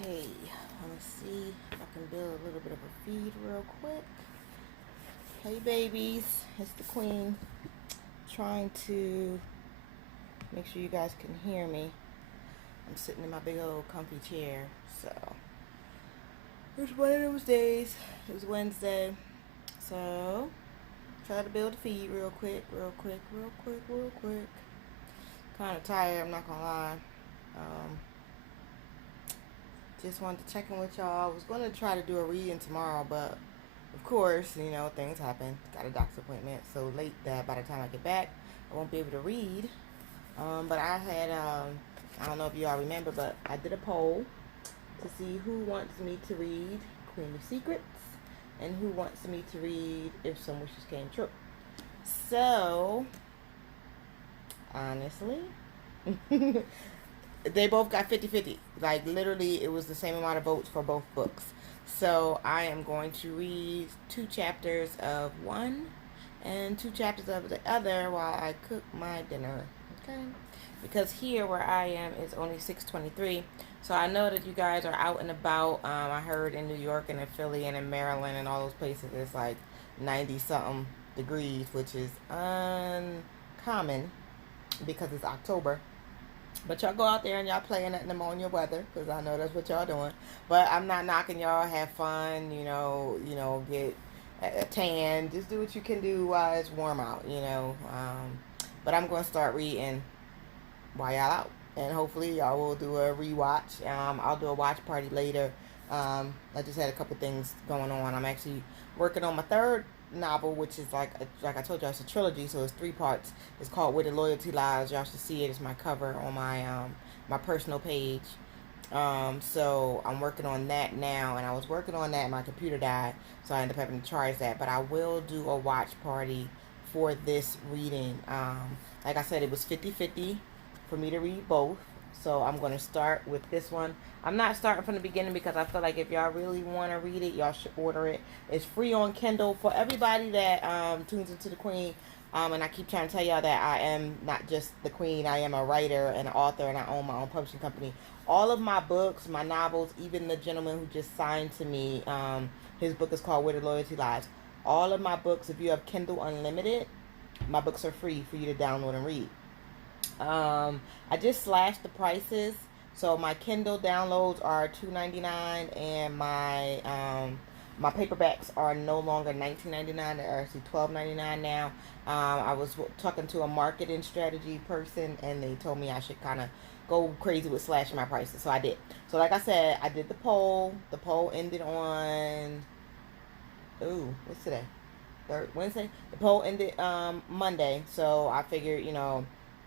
Okay, let's see if I can build a little bit of a feed real quick. Hey babies, it's the queen. Trying to make sure you guys can hear me. I'm sitting in my big old comfy chair. So it's one of those days. It was Wednesday. So try to build a feed real quick. Kind of tired, I'm not gonna lie. Just wanted to check in with y'all. I was going to try to do a reading tomorrow, but of course, things happen. Got a doctor's appointment so late that by the time I get back, I won't be able to read. But I had, I don't know if y'all remember, but I did a poll to see who wants me to read Queen of Secrets and who wants me to read If Some Wishes Came True. So, honestly, they both got 50-50. Like, literally, it was the same amount of votes for both books. So, I am going to read 2 chapters of one and 2 chapters of the other while I cook my dinner. Okay? Because here where I am is only 6:23. So, I know that you guys are out and about. I heard in New York and in Philly and in Maryland and all those places it's like 90-something degrees, which is uncommon because it's October. But y'all go out there and y'all play in that pneumonia weather, because I know that's what y'all doing. But I'm not knocking y'all. Have fun, get a tan. Just do what you can do while it's warm out. But I'm going to start reading while y'all out. And hopefully y'all will do a rewatch. I'll do a watch party later. I just had a couple things going on. I'm actually working on my third novel, which is like I told you, it's a trilogy, so it's 3 parts. It's called Where the Loyalty Lies. Y'all should see it. It's my cover on my personal page. So I'm working on that now, and I was working on that and my computer died, so I ended up having to charge that. But I will do a watch party for this reading. Like I said, it was 50-50 for me to read both. So I'm going to start with this one. I'm not starting from the beginning because I feel like if y'all really want to read it, y'all should order it. It's free on Kindle for everybody that tunes into the Queen. And I keep trying to tell y'all that I am not just the Queen. I am a writer and an author, and I own my own publishing company. All of my books, my novels, even the gentleman who just signed to me, his book is called Where the Loyalty Lies. All of my books, if you have Kindle Unlimited, my books are free for you to download and read. I just slashed the prices, so my Kindle downloads are $2.99, and my paperbacks are no longer $19.99. They're actually $12.99 now. I was talking to a marketing strategy person, and they told me I should kind of go crazy with slashing my prices, so I did. So like I said, I did the poll. The poll ended on what's today? Wednesday. The poll ended Monday, so I figured,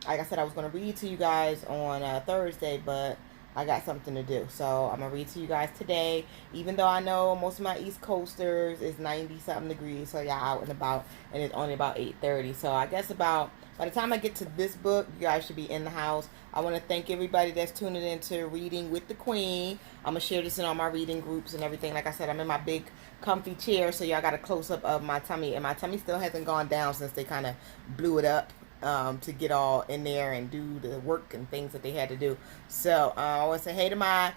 like I said, I was going to read to you guys on Thursday, but I got something to do. So I'm going to read to you guys today, even though I know most of my East Coasters is 90-something degrees, so y'all out and about, and it's only about 8:30. So I guess by the time I get to this book, you guys should be in the house. I want to thank everybody that's tuning into Reading with the Queen. I'm going to share this in all my reading groups and everything. Like I said, I'm in my big comfy chair, so y'all got a close-up of my tummy, and my tummy still hasn't gone down since they kind of blew it up to get all in there and do the work and things that they had to do. So I want to say hey to my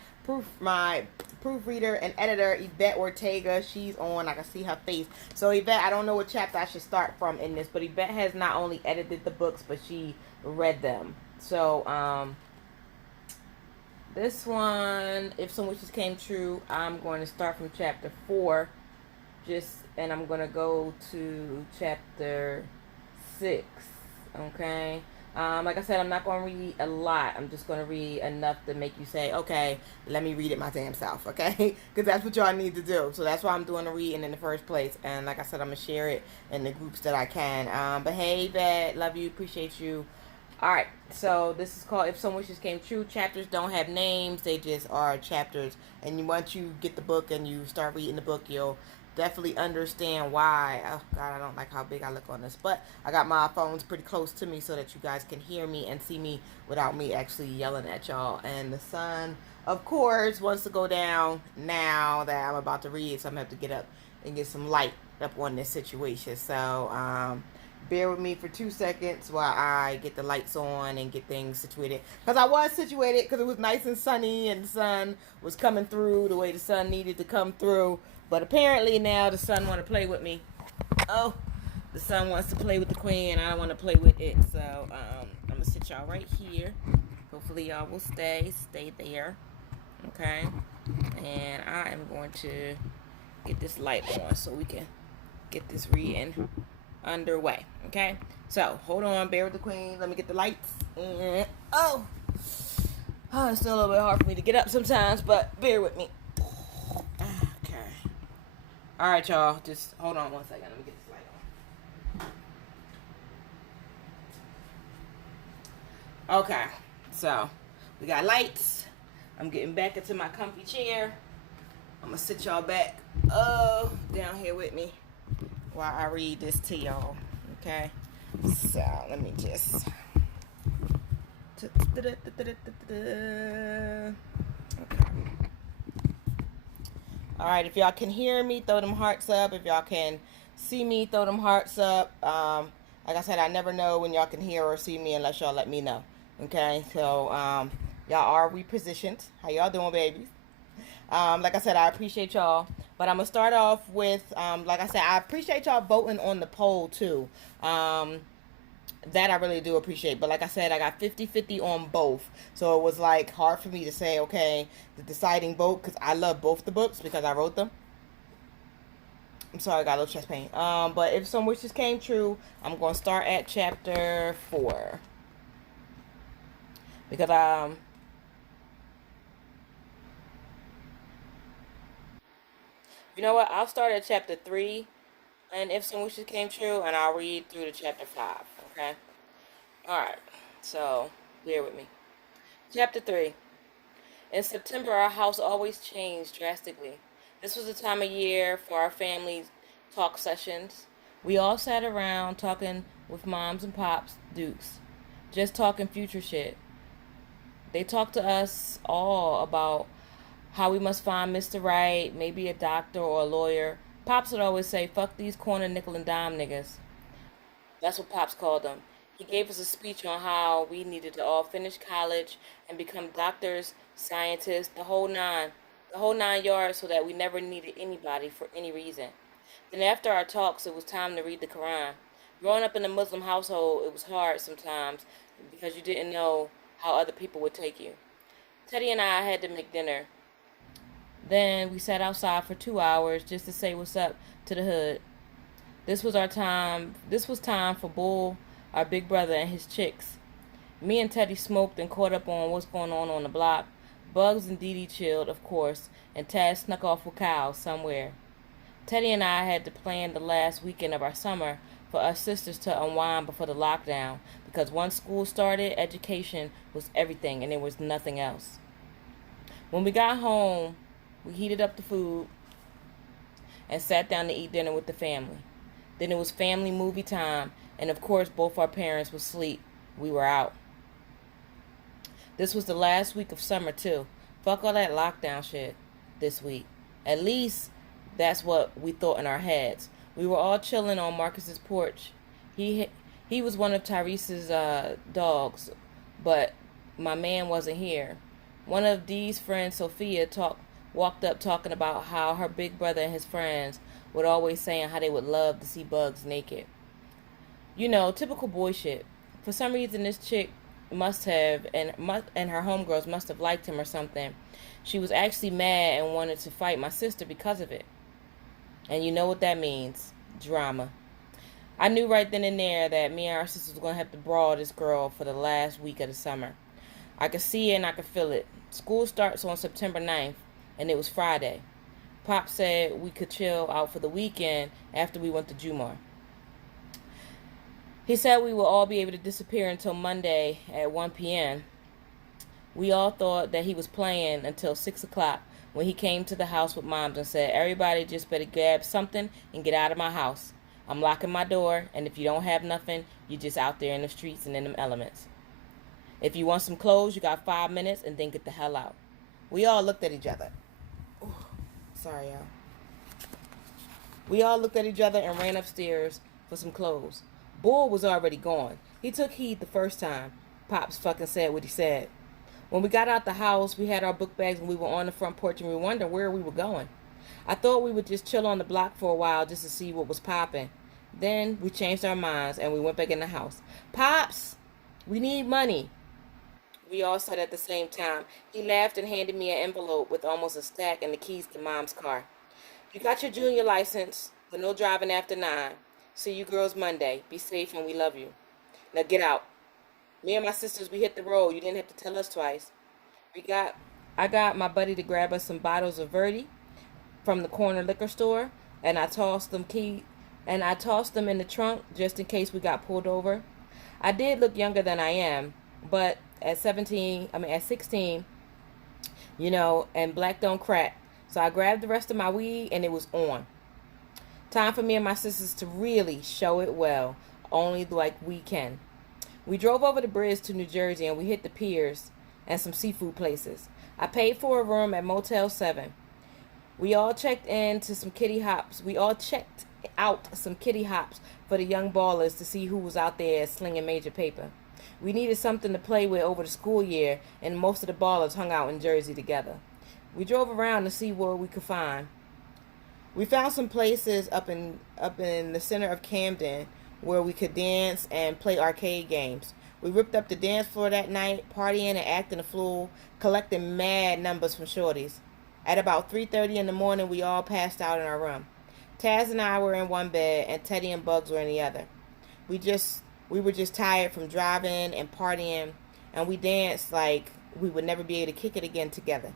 proofreader and editor, Yvette Ortega. She's on. I can see her face. So Yvette, I don't know what chapter I should start from in this, but Yvette has not only edited the books, but she read them. So this one, If Some Wishes Came True, I'm going to start from chapter 4, and I'm going to go to chapter 6. Okay. Like I said, I'm not going to read a lot. I'm just going to read enough to make you say, okay, let me read it my damn self, okay? Because that's what y'all need to do. So that's why I'm doing the reading in the first place. And like I said, I'm going to share it in the groups that I can. But hey, Vet, love you, appreciate you. Alright, so this is called If Some Wishes Came True. Chapters don't have names. They just are chapters. And once you get the book and you start reading the book, you'll definitely understand why. Oh God, I don't like how big I look on this, but I got my phones pretty close to me so that you guys can hear me and see me without me actually yelling at y'all. And the sun, of course, wants to go down now that I'm about to read, so I'm gonna have to get up and get some light up on this situation. So bear with me for 2 seconds while I get the lights on and get things situated. Because I was situated because it was nice and sunny and the sun was coming through the way the sun needed to come through. But apparently now the sun want to play with me. Oh, the sun wants to play with the queen and I don't want to play with it. So I'm going to sit y'all right here. Hopefully y'all will stay there. Okay. And I am going to get this light on so we can get this reading underway. Okay, so hold on, bear with the queen. Let me get the lights. And it's still a little bit hard for me to get up sometimes, but bear with me. Okay. All right, y'all. Just hold on 1 second. Let me get this light on. Okay, so we got lights. I'm getting back into my comfy chair. I'm gonna sit y'all back down here with me while I read this to y'all. Okay, so let me just okay. All right, if y'all can hear me, throw them hearts up. If y'all can see me, throw them hearts up. Like I said, I never know when y'all can hear or see me unless y'all let me know. Okay, so y'all are repositioned. How y'all doing, babies? Like I said, I appreciate y'all. But I'm going to start off with, like I said, I appreciate y'all voting on the poll, too. That I really do appreciate. But like I said, I got 50-50 on both. So it was, like, hard for me to say, okay, the deciding vote, because I love both the books because I wrote them. I'm sorry, I got a little chest pain. But if some wishes came true, I'm going to start at chapter 4. Because, you know what? I'll start at chapter 3, and if some wishes came true, and I'll read through to chapter 5, okay? Alright, so, bear with me. Chapter 3. In September, our house always changed drastically. This was the time of year for our family talk sessions. We all sat around talking with moms and pops, dukes, just talking future shit. They talked to us all about how we must find Mr. Right, maybe a doctor or a lawyer. Pops would always say, fuck these corner nickel and dime niggas. That's what Pops called them. He gave us a speech on how we needed to all finish college and become doctors, scientists, the whole nine yards, so that we never needed anybody for any reason. Then after our talks, it was time to read the Quran. Growing up in a Muslim household, it was hard sometimes because you didn't know how other people would take you. Teddy and I had to make dinner. Then we sat outside for 2 hours just to say what's up to the hood. This was time for Bull, our big brother, and his chicks. Me and Teddy smoked and caught up on what's going on the block. Bugs and Dee Dee chilled, of course, and Taz snuck off with Kyle somewhere. Teddy and I had to plan the last weekend of our summer for us sisters to unwind before the lockdown, because once school started, education was everything and there was nothing else. When we got home, we heated up the food and sat down to eat dinner with the family. Then it was family movie time, and of course both our parents were asleep. We were out. This was the last week of summer too. Fuck all that lockdown shit this week. At least that's what we thought in our heads. We were all chilling on Marcus's porch. He was one of Tyrese's dogs, but my man wasn't here. One of Dee's friends, Sophia, walked up talking about how her big brother and his friends would always saying how they would love to see Bugs naked. You know, typical boy shit. For some reason, this chick must have, and her homegirls must have liked him or something. She was actually mad and wanted to fight my sister because of it. And you know what that means. Drama. I knew right then and there that me and our sisters were going to have to brawl this girl for the last week of the summer. I could see it and I could feel it. School starts on September 9th, and it was Friday. Pop said we could chill out for the weekend after we went to Jumar. He said we will all be able to disappear until Monday at 1 p.m. We all thought that he was playing until 6 o'clock when he came to the house with moms and said, everybody just better grab something and get out of my house. I'm locking my door, and if you don't have nothing, you're just out there in the streets and in them elements. If you want some clothes, you got 5 minutes, and then get the hell out. We all looked at each other. Ooh, sorry, y'all. We all looked at each other and ran upstairs for some clothes. Bull was already gone. He took heed the first time. Pops fucking said what he said. When we got out the house, we had our book bags and we were on the front porch and we wondered where we were going. I thought we would just chill on the block for a while just to see what was popping. Then we changed our minds and we went back in the house. Pops, we need money. We all said at the same time. He laughed and handed me an envelope with almost a stack and the keys to Mom's car. You got your junior license, but no driving after 9. See you girls Monday. Be safe and we love you. Now get out. Me and my sisters, we hit the road. You didn't have to tell us twice. We got, I got my buddy to grab us some bottles of Verdi from the corner liquor store, and I tossed them in the trunk just in case we got pulled over. I did look younger than I am, but at 16, and black don't crack. So I grabbed the rest of my weed and it was on. Time for me and my sisters to really show it well, only like we can. We drove over the bridge to New Jersey and we hit the piers and some seafood places. I paid for a room at Motel 7. We all checked into some kitty hops. We all checked out some kitty hops for the young ballers to see who was out there slinging major paper. We needed something to play with over the school year, and most of the ballers hung out in Jersey together. We drove around to see what we could find. We found some places up in the center of Camden where we could dance and play arcade games. We ripped up the dance floor that night, partying and acting a fool, collecting mad numbers from shorties. At about 3:30 in the morning, we all passed out in our room. Taz and I were in one bed, and Teddy and Bugs were in the other. We were just tired from driving and partying, and we danced like we would never be able to kick it again together.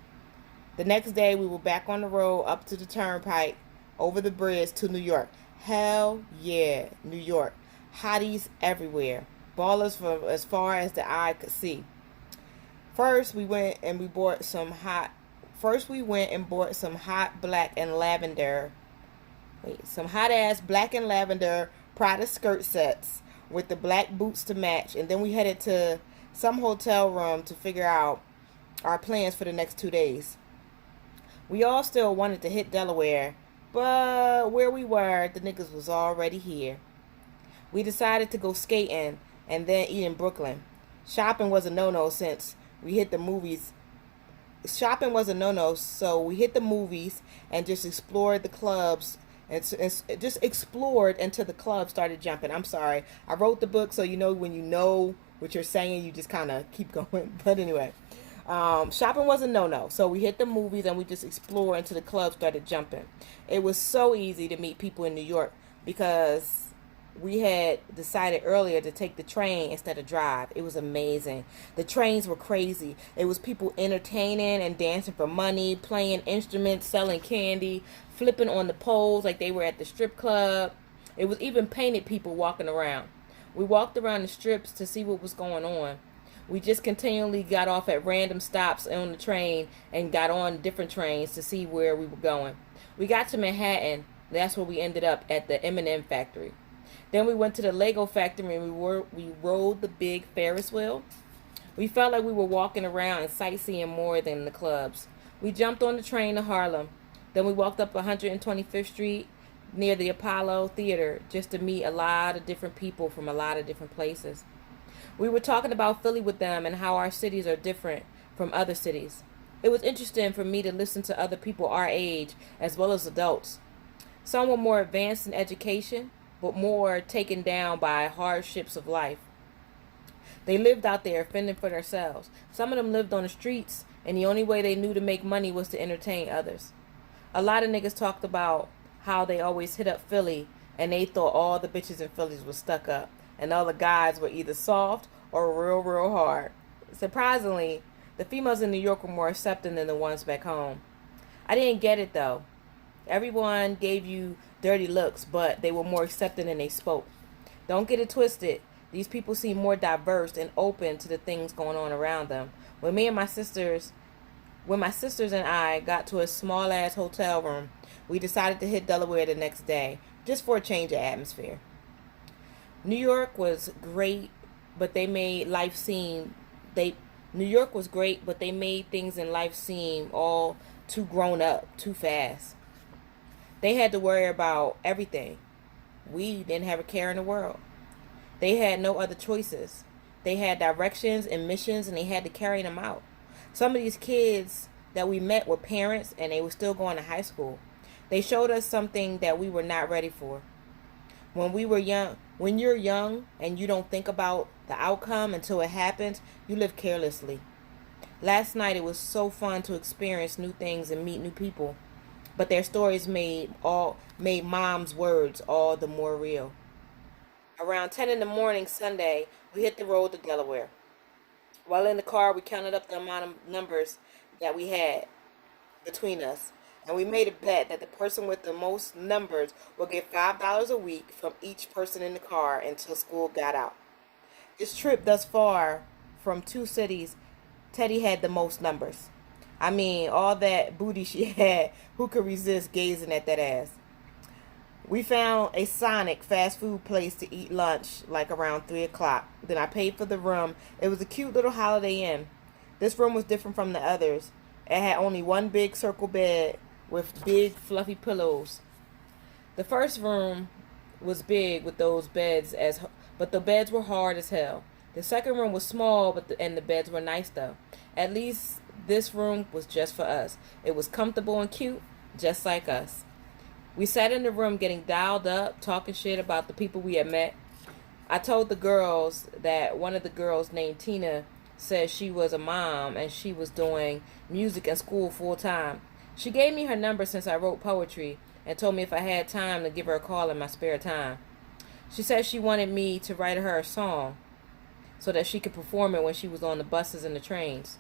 The next day, we were back on the road up to the turnpike, over the bridge to New York. Hell yeah, New York. Hotties everywhere. Ballers from as far as the eye could see. First, we went and bought some hot black and lavender. Some hot ass black and lavender Prada skirt sets with the black boots to match, and then we headed to some hotel room to figure out our plans for the next 2 days. We all still wanted to hit Delaware, but where we were, the niggas was already here. We decided to go skating and then eat in Brooklyn. Shopping was a no-no since we hit the movies. Shopping was a no-no, so we hit the movies and just explored the clubs. And just explored until the club started jumping. I'm sorry. I wrote the book, so when you know what you're saying, you just kind of keep going. But anyway, shopping was a no-no. So we hit the movies and we just explored until the club started jumping. It was so easy to meet people in New York because we had decided earlier to take the train instead of drive. It was amazing. The trains were crazy. It was people entertaining and dancing for money, playing instruments, selling candy, flipping on the poles like they were at the strip club. It was even painted people walking around. We walked around the strips to see what was going on. We just continually got off at random stops on the train and got on different trains to see where we were going. We got to Manhattan. That's where we ended up at the M&M factory. Then we went to the Lego factory and we rode the big Ferris wheel. We felt like we were walking around and sightseeing more than the clubs. We jumped on the train to Harlem. Then we walked up 125th Street near the Apollo Theater just to meet a lot of different people from a lot of different places. We were talking about Philly with them and how our cities are different from other cities. It was interesting for me to listen to other people our age as well as adults. Some were more advanced in education, but more taken down by hardships of life. They lived out there fending for themselves. Some of them lived on the streets, and the only way they knew to make money was to entertain others. A lot of niggas talked about how they always hit up Philly, and they thought all the bitches in Philly were stuck up, and all the guys were either soft or real, real hard. Surprisingly, the females in New York were more accepting than the ones back home. I didn't get it, though. Everyone gave you dirty looks, but they were more accepting than they spoke. Don't get it twisted. These people seem more diverse and open to the things going on around them. When my sisters and I got to a small ass hotel room, we decided to hit Delaware the next day, just for a change of atmosphere. New York was great, but they made things in life seem all too grown up, too fast. They had to worry about everything. We didn't have a care in the world. They had no other choices. They had directions and missions, and they had to carry them out. Some of these kids that we met were parents, and they were still going to high school. They showed us something that we were not ready for. When you're young and you don't think about the outcome until it happens, you live carelessly. Last night it was so fun to experience new things and meet new people, but their stories made mom's words all the more real. Around 10 in the morning Sunday, we hit the road to Delaware. While in the car, we counted up the amount of numbers that we had between us, and we made a bet that the person with the most numbers would get $5 a week from each person in the car until school got out. This trip thus far from two cities, Teddy had the most numbers. I mean, all that booty she had, who could resist gazing at that ass? We found a Sonic fast food place to eat lunch like around 3 o'clock. Then I paid for the room. It was a cute little Holiday Inn. This room was different from the others. It had only one big circle bed with big fluffy pillows. The first room was big with those beds but the beds were hard as hell. The second room was small and the beds were nice though. At least this room was just for us. It was comfortable and cute, just like us. We sat in the room getting dialed up, talking shit about the people we had met. I told the girls that one of the girls named Tina said she was a mom and she was doing music and school full time. She gave me her number since I wrote poetry and told me if I had time to give her a call in my spare time. She said she wanted me to write her a song so that she could perform it when she was on the buses and the trains.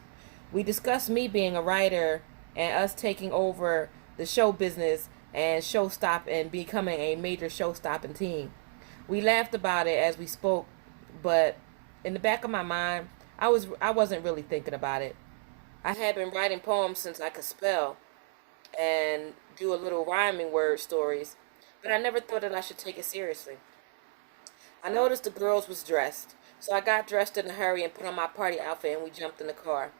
We discussed me being a writer and us taking over the show business and becoming a major show stopping team. We laughed about it as we spoke, but in the back of my mind, I wasn't really thinking about it. I had been writing poems since I could spell and do a little rhyming word stories, but I never thought that I should take it seriously. I noticed the girls was dressed, so I got dressed in a hurry and put on my party outfit and we jumped in the car.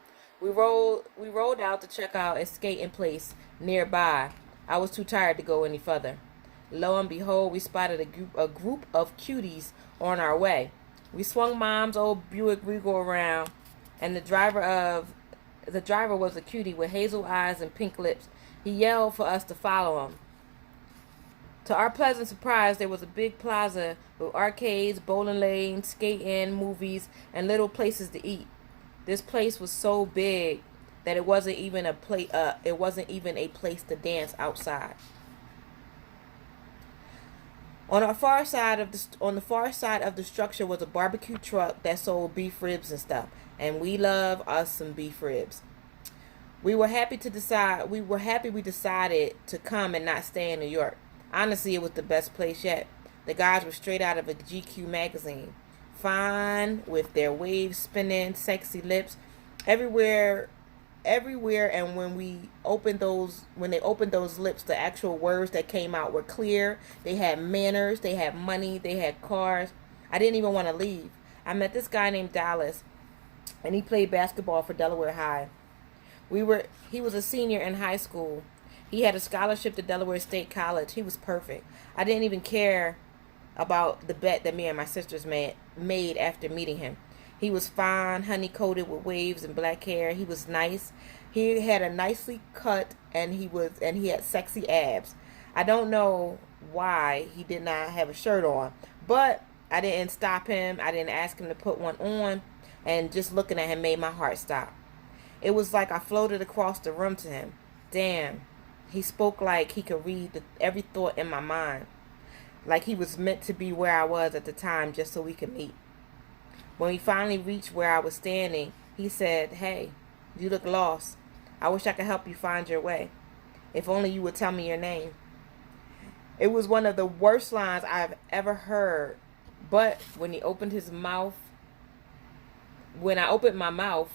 We rolled out to check out a skating place nearby. I was too tired to go any further. Lo and behold, we spotted a group of cuties on our way. We swung Mom's old Buick Regal around, and the driver was a cutie with hazel eyes and pink lips. He yelled for us to follow him. To our pleasant surprise, there was a big plaza with arcades, bowling lanes, skate-in, movies, and little places to eat. This place was so big that it wasn't even a place to dance outside. On the far side of the structure was a barbecue truck that sold beef ribs and stuff, and we love us some beef ribs. We were happy we decided to come and not stay in New York. Honestly, it was the best place yet. The guys were straight out of a GQ magazine. Fine, with their waves spinning, sexy lips, everywhere, and when they opened those lips, the actual words that came out were clear. They had manners, they had money, they had cars. I didn't even want to leave. I met this guy named Dallas, and he played basketball for Delaware High. He was a senior in high school. He had a scholarship to Delaware State College. He was perfect. I didn't even care about the bet that me and my sisters made after meeting him. He was fine, honey-coated with waves and black hair. He was nice. He had a nicely cut and he had sexy abs. I don't know why he did not have a shirt on, but I didn't stop him. I didn't ask him to put one on, and just looking at him made my heart stop. It was like I floated across the room to him. Damn, he spoke like he could read every thought in my mind, like he was meant to be where I was at the time just so we could meet. When we finally reached where I was standing, he said, "Hey, you look lost. I wish I could help you find your way. If only you would tell me your name." It was one of the worst lines I've ever heard, but when I opened my mouth,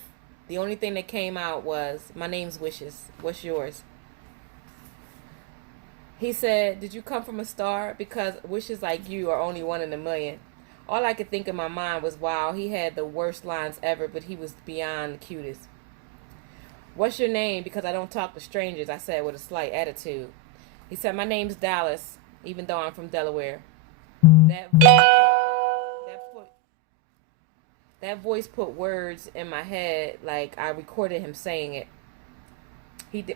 the only thing that came out was, "My name's Wishes. What's yours?" He said, "Did you come from a star? Because wishes like you are only one in a million." All I could think in my mind was, wow, he had the worst lines ever, but he was beyond the cutest. "What's your name? Because I don't talk to strangers," I said with a slight attitude. He said, "My name's Dallas, even though I'm from Delaware." That put That voice put words in my head like I recorded him saying it.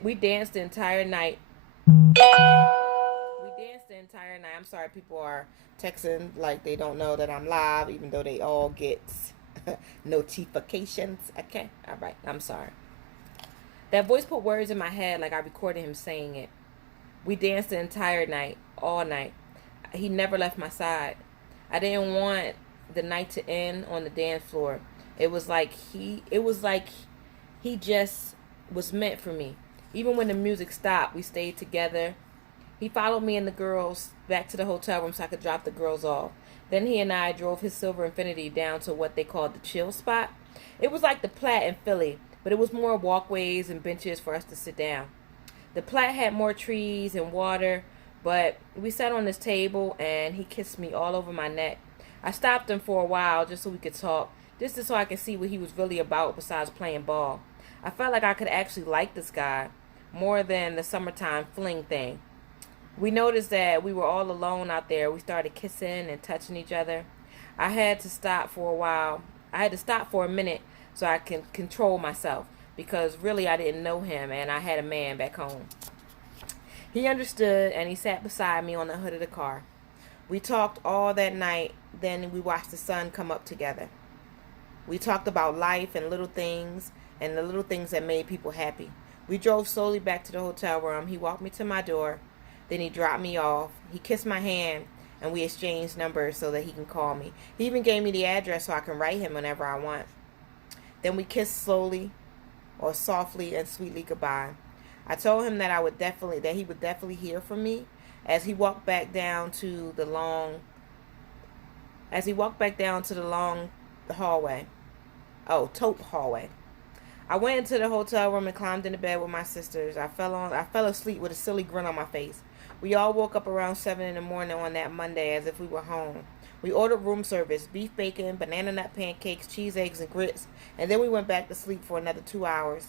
We danced the entire night. We danced the entire night. I'm sorry, people are texting like they don't know that I'm live, even though they all get notifications. Okay, all right. I'm sorry. That voice put words in my head like I recorded him saying it. We danced the entire night, all night. He never left my side. I didn't want the night to end on the dance floor. It was like he just was meant for me. Even when the music stopped, we stayed together. He followed me and the girls back to the hotel room so I could drop the girls off. Then he and I drove his silver Infiniti down to what they called the chill spot. It was like the Platte in Philly, but it was more walkways and benches for us to sit down. The Platte had more trees and water, but we sat on this table and he kissed me all over my neck. I stopped him for a while just so we could talk, just so I could see what he was really about besides playing ball. I felt like I could actually like this guy more than the summertime fling thing. We noticed that we were all alone out there. We started kissing and touching each other. I had to stop for a while. I had to stop for a minute so I can control myself because really I didn't know him and I had a man back home. He understood and he sat beside me on the hood of the car. We talked all that night, then we watched the sun come up together. We talked about life and the little things that made people happy. We drove slowly back to the hotel room. He walked me to my door. Then he dropped me off. He kissed my hand and we exchanged numbers so that he can call me. He even gave me the address so I can write him whenever I want. Then we kissed slowly or softly and sweetly goodbye. I told him that he would definitely hear from me as he walked back down to the long hallway. Oh, tote hallway. I went into the hotel room and climbed into bed with my sisters. I fell asleep with a silly grin on my face. We all woke up around 7 in the morning on that Monday as if we were home. We ordered room service, beef bacon, banana nut pancakes, cheese, eggs, and grits, and then we went back to sleep for another 2 hours.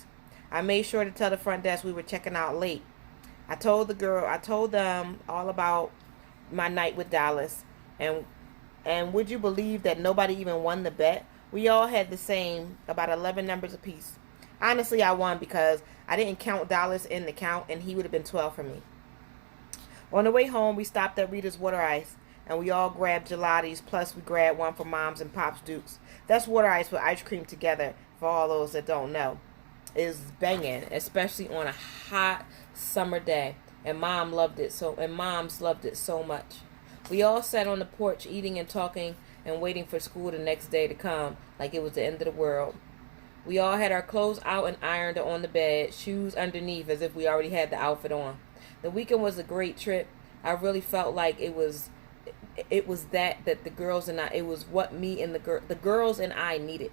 I made sure to tell the front desk we were checking out late. I told them all about my night with Dallas, and would you believe that nobody even won the bet? We all had the same, about 11 numbers apiece. Honestly, I won because I didn't count Dallas in the count, and he would have been 12 for me. On the way home, we stopped at Rita's Water Ice, and we all grabbed gelatis, plus we grabbed one for Mom's and Pop's Dukes. That's water ice with ice cream together, for all those that don't know. It's banging, especially on a hot summer day, and Mom's loved it so much. We all sat on the porch eating and talking and waiting for school the next day to come like it was the end of the world. We all had our clothes out and ironed on the bed, shoes underneath as if we already had the outfit on. The weekend was a great trip. I really felt like it was that the girls and I, it was what me and the girls and I needed.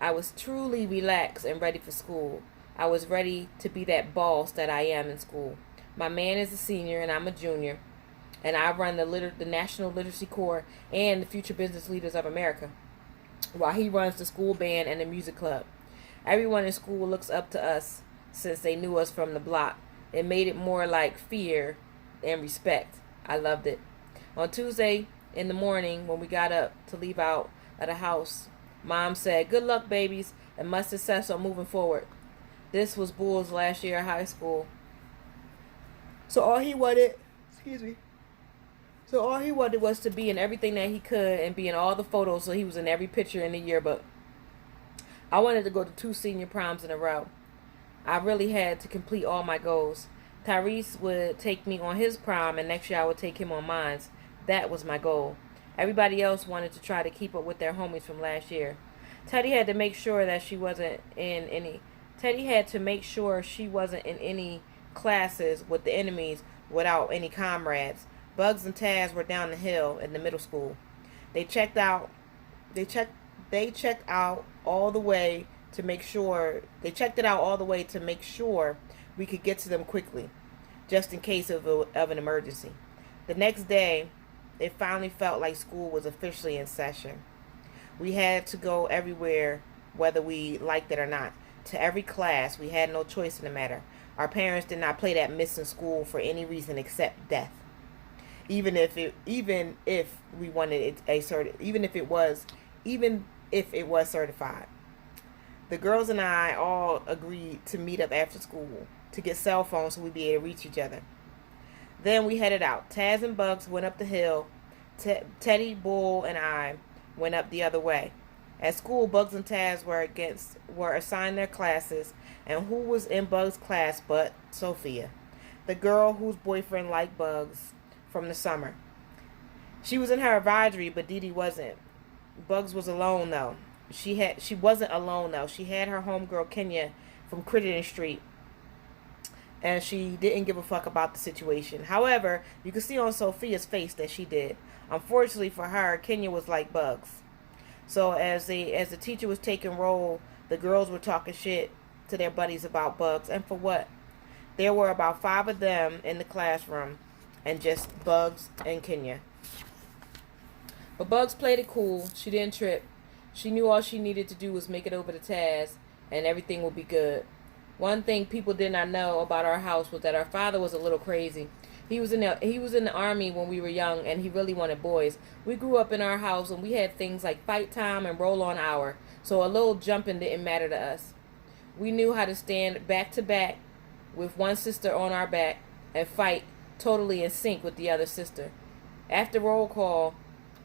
I was truly relaxed and ready for school. I was ready to be that boss that I am in school. My man is a senior and I'm a junior, and I run the National Literacy Corps and the Future Business Leaders of America, while he runs the school band and the music club. Everyone in school looks up to us since they knew us from the block. It made it more like fear and respect. I loved it. On Tuesday in the morning, when we got up to leave out of the house, Mom said, "Good luck, babies, and much success on moving forward." This was Bull's last year of high school. So all he wanted, So all he wanted was to be in everything that he could and be in all the photos, so he was in every picture in the yearbook. I wanted to go to 2 senior proms in a row. I really had to complete all my goals. Tyrese would take me on his prom, and next year I would take him on mine. That was my goal. Everybody else wanted to try to keep up with their homies from last year. Teddy had to make sure that she wasn't in any. Teddy had to make sure she wasn't in any classes with the enemies without any comrades. Bugs and Taz were down the hill in the middle school. They checked out. They checked out all the way to make sure. They checked it out all the way to make sure we could get to them quickly, just in case of an emergency. The next day, it finally felt like school was officially in session. We had to go everywhere, whether we liked it or not. To every class, we had no choice in the matter. Our parents did not play that missing school for any reason except death. Even if we wanted it a certain, even if it was certified. The girls and I all agreed to meet up after school to get cell phones so we'd be able to reach each other. Then we headed out. Taz and Bugs went up the hill. Teddy, Bull, and I went up the other way. At school, Bugs and Taz were assigned their classes, and who was in Bugs' class but Sophia, the girl whose boyfriend liked Bugs from the summer. She was in her advisory, but Dee Dee wasn't. Bugs was alone though. She wasn't alone though. She had her homegirl Kenya from Crittenden Street, and she didn't give a fuck about the situation. However, you could see on Sophia's face that she did. Unfortunately for her, Kenya was like Bugs. So as the teacher was taking roll, the girls were talking shit to their buddies about Bugs, and for what? There were about 5 of them in the classroom, and just Bugs and Kenya. But Bugs played it cool. She didn't trip. She knew all she needed to do was make it over to Taz, and everything would be good. One thing people did not know about our house was that our father was a little crazy. He was in the army when we were young, and he really wanted boys. We grew up in our house, and we had things like fight time and roll on hour, so a little jumping didn't matter to us. We knew how to stand back to back with one sister on our back and fight totally in sync with the other sister. After roll call,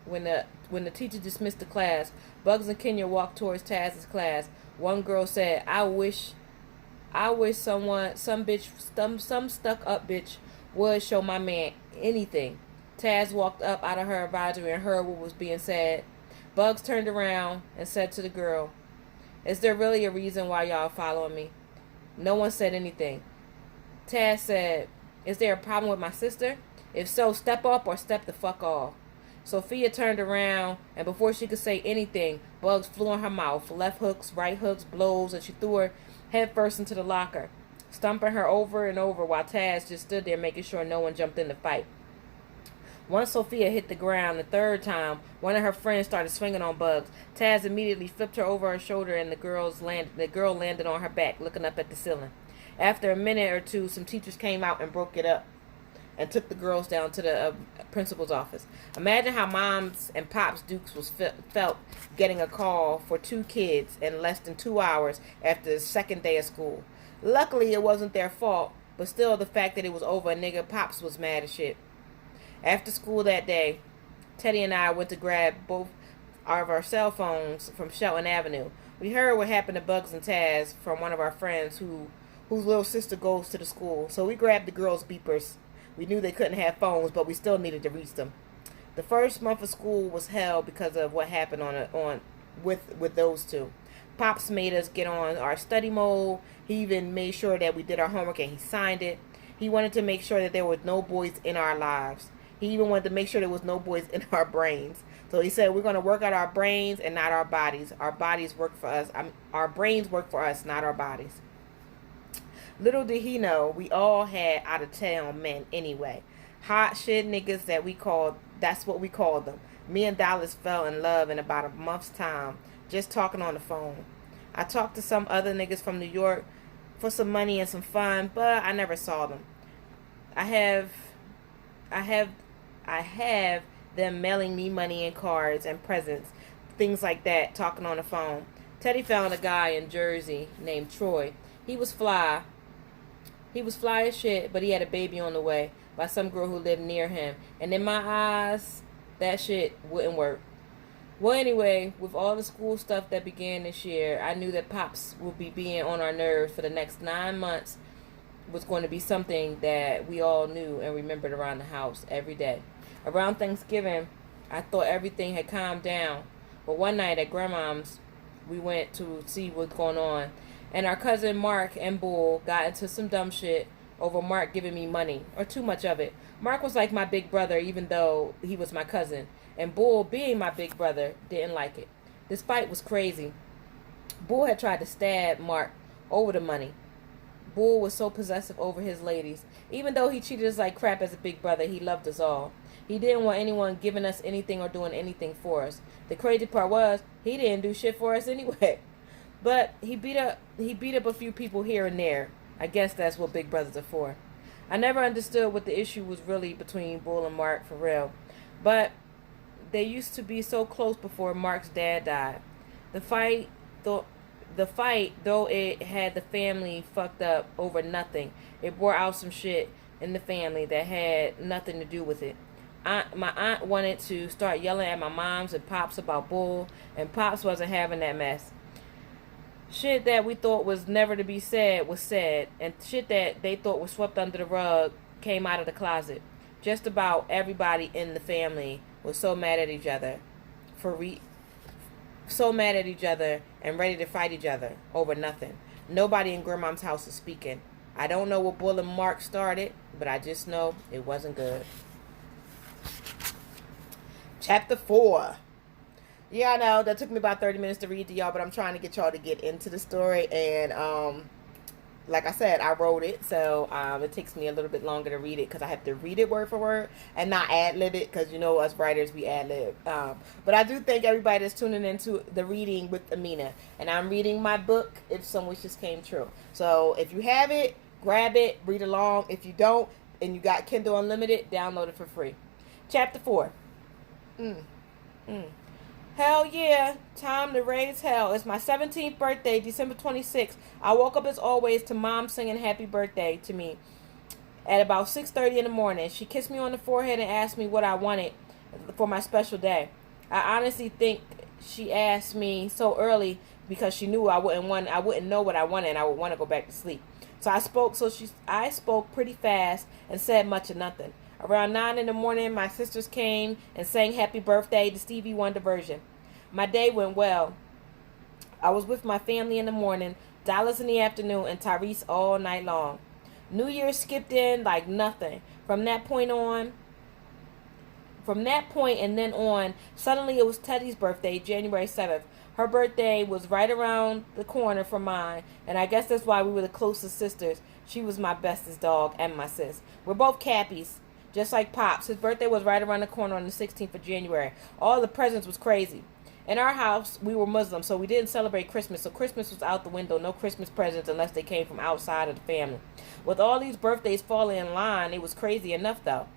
when the teacher dismissed the class, Bugs and Kenya walked towards Taz's class. One girl said, I wish some stuck up bitch would show my man anything." Taz walked up out of her advisory and heard what was being said. Bugs turned around and said to the girl, "Is there really a reason why y'all following me?" No one said anything. Taz said, "Is there a problem with my sister? If so, step up or step the fuck off." Sophia turned around, and before she could say anything, Bugs flew in her mouth, left hooks, right hooks, blows, and she threw her head first into the locker, stumping her over and over while Taz just stood there making sure no one jumped in the fight. Once Sophia hit the ground the third time, one of her friends started swinging on Bugs. Taz immediately flipped her over her shoulder, and the girl landed on her back, looking up at the ceiling. After a minute or two, some teachers came out and broke it up and took the girls down to the principal's office. Imagine how moms and pops Dukes was felt getting a call for 2 kids in less than 2 hours after the second day of school. Luckily, it wasn't their fault, but still the fact that it was over, nigga Pops was mad as shit. After school that day, Teddy and I went to grab both of our cell phones from Shelton Avenue. We heard what happened to Bugs and Taz from one of our friends whose little sister goes to the school. So we grabbed the girls' beepers. We knew they couldn't have phones, but we still needed to reach them. The first month of school was hell because of what happened with those two. Pops made us get on our study mode. He even made sure that we did our homework and he signed it. He wanted to make sure that there were no boys in our lives. He even wanted to make sure there was no boys in our brains. So he said, we're going to work out our brains and not our bodies. Our bodies work for us. Our brains work for us, not our bodies. Little did he know, we all had out-of-town men anyway. Hot shit niggas that's what we called them. Me and Dallas fell in love in about a month's time, just talking on the phone. I talked to some other niggas from New York for some money and some fun, but I never saw them. I have them mailing me money and cards and presents, things like that, talking on the phone. Teddy found a guy in Jersey named Troy. He was fly. He was fly as shit, but he had a baby on the way by some girl who lived near him. And in my eyes, that shit wouldn't work. Well, anyway, with all the school stuff that began this year, I knew that Pops would be being on our nerves for the next 9 months. Was going to be something that we all knew and remembered around the house every day. Around Thanksgiving, I thought everything had calmed down. But one night at Grandma's, we went to see what's going on. And our cousin Mark and Bull got into some dumb shit over Mark giving me money, or too much of it. Mark was like my big brother, even though he was my cousin. And Bull, being my big brother, didn't like it. This fight was crazy. Bull had tried to stab Mark over the money. Bull was so possessive over his ladies. Even though he treated us like crap as a big brother, he loved us all. He didn't want anyone giving us anything or doing anything for us. The crazy part was, he didn't do shit for us anyway. But he beat up a few people here and there. I guess that's what big brothers are for. I never understood what the issue was really between Bull and Mark for real. But they used to be so close before Mark's dad died. The fight, though, though it had the family fucked up over nothing, it brought out some shit in the family that had nothing to do with it. My aunt wanted to start yelling at my moms and pops about bull, and pops wasn't having that mess. Shit that we thought was never to be said was said, and shit that they thought was swept under the rug came out of the closet. Just about everybody in the family was so mad at each other so mad at each other and ready to fight each other over nothing. Nobody in Grandmom's house is speaking. I don't know what Bull and Mark started, but I just know it wasn't good. Chapter 4. Yeah, I know that took me about 30 minutes to read to y'all, but I'm trying to get y'all to get into the story. And like I said, I wrote it, so it takes me a little bit longer to read it because I have to read it word for word and not ad-lib it, because you know us writers, we ad-lib. But I do thank everybody that's tuning into the reading with Amina. And I'm reading my book, If Some Wishes Came True. So if you have it, grab it, read along. If you don't, and you got Kindle Unlimited, download it for free. Chapter 4. Hell yeah, time to raise hell. It's my 17th birthday, December 26th. I woke up as always to Mom singing happy birthday to me at about 6:30 in the morning. She kissed me on the forehead and asked me what I wanted for my special day. I honestly think she asked me so early because she knew I wouldn't know what I wanted, and I would want to go back to sleep. So I spoke pretty fast and said much of nothing. Around 9 in the morning, my sisters came and sang happy birthday, the Stevie Wonder version. My day went well. I was with my family in the morning, Dallas in the afternoon, and Tyrese all night long. New Year's skipped in like nothing. From that point and then on, suddenly it was Teddy's birthday, January 7th. Her birthday was right around the corner from mine, and I guess that's why we were the closest sisters. She was my bestest dog and my sis. We're both Cappies. Just like Pops, his birthday was right around the corner on the 16th of January. All the presents was crazy. In our house, we were Muslim, so we didn't celebrate Christmas. So Christmas was out the window. No Christmas presents unless they came from outside of the family. With all these birthdays falling in line, it was crazy enough, though.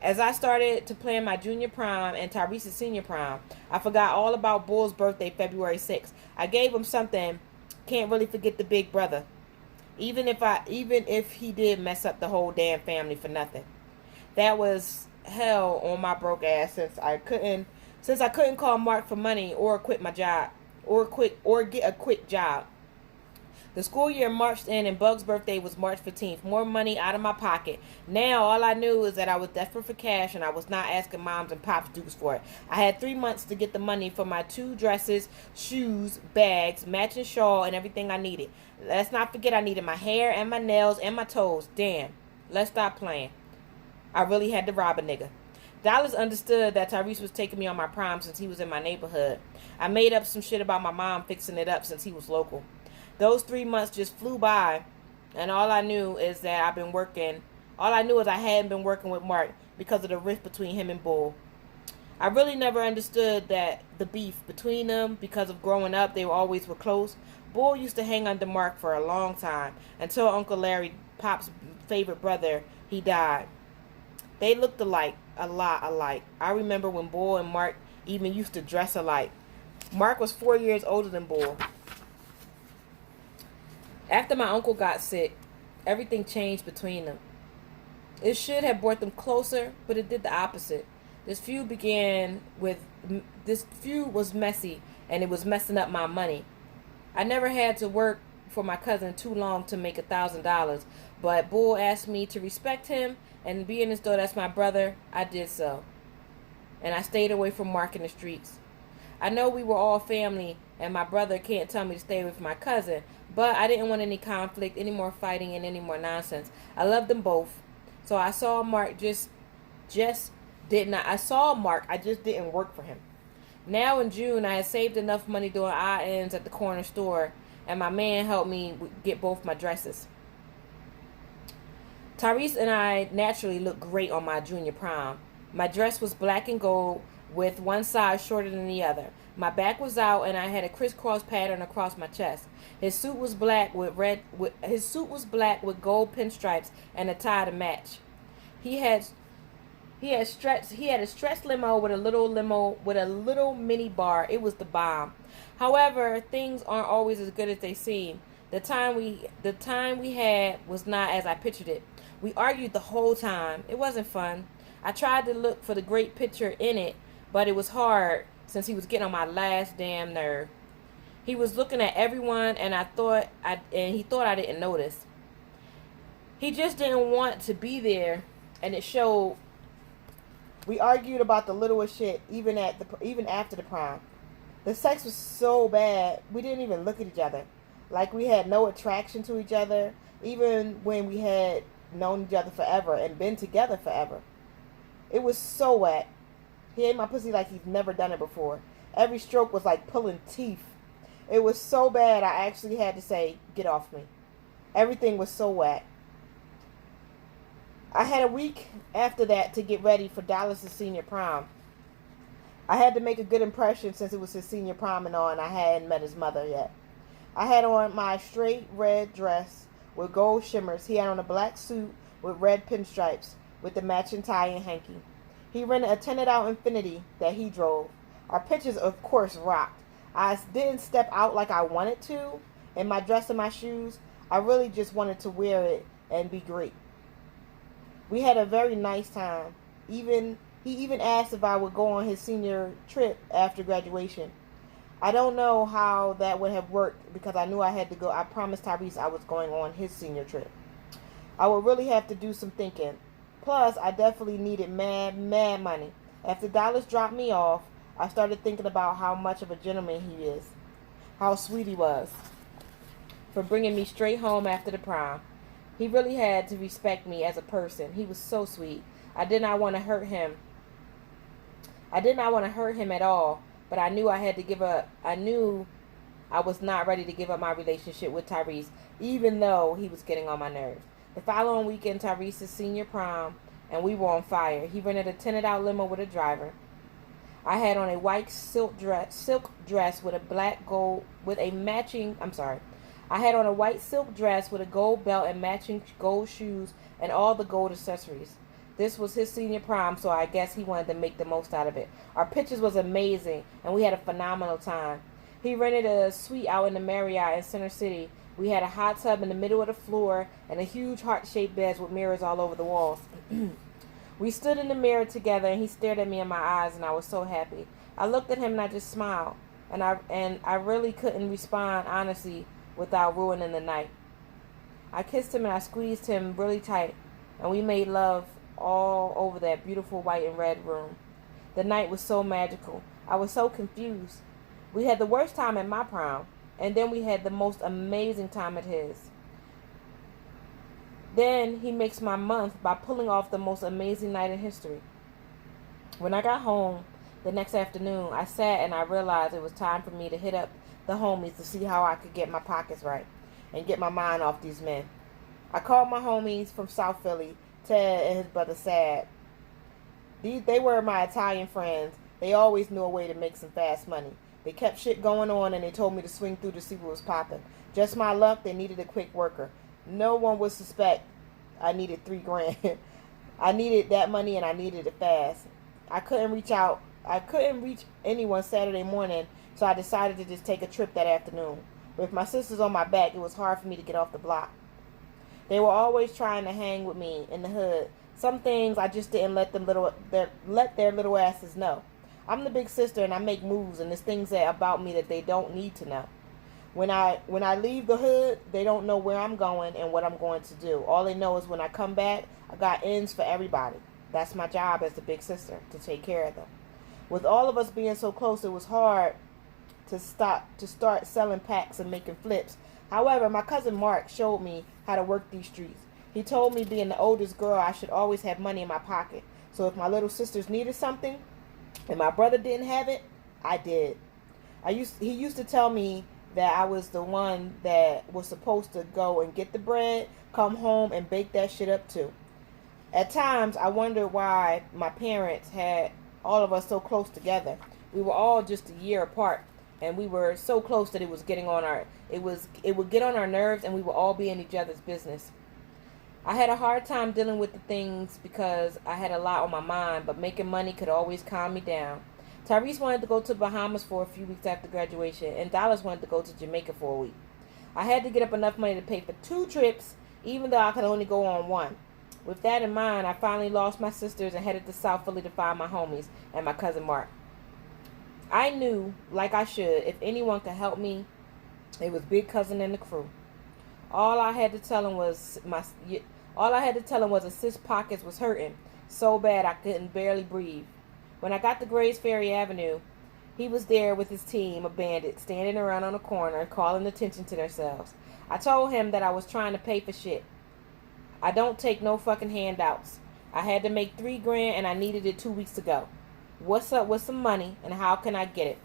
As I started to plan my junior prom and Tyrese's senior prom, I forgot all about Bull's birthday, February 6th. I gave him something. Can't really forget the big brother. Even if he did mess up the whole damn family for nothing. That was hell on my broke ass since I couldn't call Mark for money or quit my job or get a quick job. The school year marched in and Bug's birthday was March 15th. More money out of my pocket. Now all I knew is that I was desperate for cash and I was not asking moms and pops dukes for it. I had 3 months to get the money for my 2 dresses, shoes, bags, matching shawl, and everything I needed. Let's not forget I needed my hair and my nails and my toes. Damn. Let's stop playing. I really had to rob a nigga. Dallas understood that Tyrese was taking me on my prom since he was in my neighborhood. I made up some shit about my mom fixing it up since he was local. Those 3 months just flew by, and all I knew is I hadn't been working with Mark because of the rift between him and Bull. I really never understood that the beef between them because of growing up, they always were close. Bull used to hang under Mark for a long time until Uncle Larry, Pop's favorite brother, he died. They looked alike, a lot alike. I remember when Bull and Mark even used to dress alike. Mark was 4 years older than Bull. After my uncle got sick, everything changed between them. It should have brought them closer, but it did the opposite. This feud was messy, and it was messing up my money. I never had to work for my cousin too long to make $1,000, but Bull asked me to respect him, and being as though that's my brother, I did so. And I stayed away from Mark in the streets. I know we were all family, and my brother can't tell me to stay away from my cousin, but I didn't want any conflict, any more fighting, and any more nonsense. I loved them both. So I saw Mark, I just didn't work for him. Now in June, I had saved enough money doing odd ends at the corner store, and my man helped me get both my dresses. Tyrese and I naturally looked great on my junior prom. My dress was black and gold with one side shorter than the other. My back was out and I had a crisscross pattern across my chest. His suit was black with gold pinstripes and a tie to match. He had a stretch limo with a little mini bar. It was the bomb. However, things aren't always as good as they seem. The time we had was not as I pictured it. We argued the whole time. It wasn't fun. I tried to look for the great picture in it, but it was hard since he was getting on my last damn nerve. He was looking at everyone and he thought I didn't notice. He just didn't want to be there, and it showed. We argued about the littlest shit even after the prom. The sex was so bad, we didn't even look at each other. Like we had no attraction to each other, even when we had known each other forever and been together forever. It was so wet. He ate my pussy like he's never done it before. Every stroke was like pulling teeth. It was so bad I actually had to say, "Get off me." Everything was so wet. I had a week after that to get ready for Dallas's senior prom. I had to make a good impression since it was his senior prom and all, and I hadn't met his mother yet. I had on my straight red dress with gold shimmers. He had on a black suit with red pinstripes with the matching tie and hanky. He rented a tinted out Infiniti that he drove. Our pictures, of course, rocked. I didn't step out like I wanted to in my dress and my shoes. I really just wanted to wear it and be great. We had a very nice time. He even asked if I would go on his senior trip after graduation. I don't know how that would have worked because I knew I had to go. I promised Tyrese I was going on his senior trip. I would really have to do some thinking. Plus, I definitely needed mad money. After Dallas dropped me off, I started thinking about how much of a gentleman he is. How sweet he was for bringing me straight home after the prom. He really had to respect me as a person. He was so sweet. I did not want to hurt him. I did not want to hurt him at all, but I knew I had to give up. I knew I was not ready to give up my relationship with Tyrese, even though he was getting on my nerves. The following weekend, Tyrese's senior prom, and we were on fire. He rented a tinted out limo with a driver. I had on a white silk dress with a black gold with a matching. I'm sorry. I had on a white silk dress with a gold belt and matching gold shoes and all the gold accessories. This was his senior prom, so I guess he wanted to make the most out of it. Our pictures was amazing, and we had a phenomenal time. He rented a suite out in the Marriott in Center City. We had a hot tub in the middle of the floor and a huge heart-shaped bed with mirrors all over the walls. We stood in the mirror together, and he stared at me in my eyes, and I was so happy. I looked at him, and I just smiled, and I really couldn't respond honestly without ruining the night. I kissed him, and I squeezed him really tight, and we made love all over that beautiful white and red room. The night was so magical. I was so confused. We had the worst time at my prom, and then we had the most amazing time at his. Then he makes my month by pulling off the most amazing night in history. When I got home the next afternoon, I sat and I realized it was time for me to hit up the homies to see how I could get my pockets right and get my mind off these men. I called my homies from South Philly, Ted and his brother Sad. They were my Italian friends. They always knew a way to make some fast money. They kept shit going on and they told me to swing through to see what was popping. Just my luck, they needed a quick worker. No one would suspect I needed $3,000. I needed that money and I needed it fast. I couldn't reach anyone Saturday morning, so I decided to just take a trip that afternoon. With my sisters on my back, it was hard for me to get off the block. They were always trying to hang with me in the hood. Some things I just didn't let their little asses know. I'm the big sister and I make moves, and there's things about me that they don't need to know. When I leave the hood, they don't know where I'm going and what I'm going to do. All they know is when I come back, I got ends for everybody. That's my job as the big sister, to take care of them. With all of us being so close, it was hard to start selling packs and making flips. However, my cousin Mark showed me how to work these streets. He told me, being the oldest girl, I should always have money in my pocket. So if my little sisters needed something and my brother didn't have it, I did. He used to tell me that I was the one that was supposed to go and get the bread, come home, and bake that shit up too. At times, I wondered why my parents had all of us so close together. We were all just a year apart, and we were so close that it would get on our nerves, and we would all be in each other's business. I had a hard time dealing with the things because I had a lot on my mind, but making money could always calm me down. Tyrese wanted to go to Bahamas for a few weeks after graduation, and Dallas wanted to go to Jamaica for a week. I had to get up enough money to pay for 2 trips, even though I could only go on one. With that in mind, I finally lost my sisters and headed to South Philly to find my homies and my cousin Mark. I knew, like I should, if anyone could help me, it was Big Cousin and the crew. All I had to tell him was all I had to tell him was his pockets was hurting so bad I couldn't barely breathe. When I got to Grays Ferry Avenue, he was there with his team of bandits standing around on the corner calling attention to themselves. I told him that I was trying to pay for shit. I don't take no fucking handouts. I had to make 3 grand and I needed it 2 weeks ago. What's up with some money and how can I get it?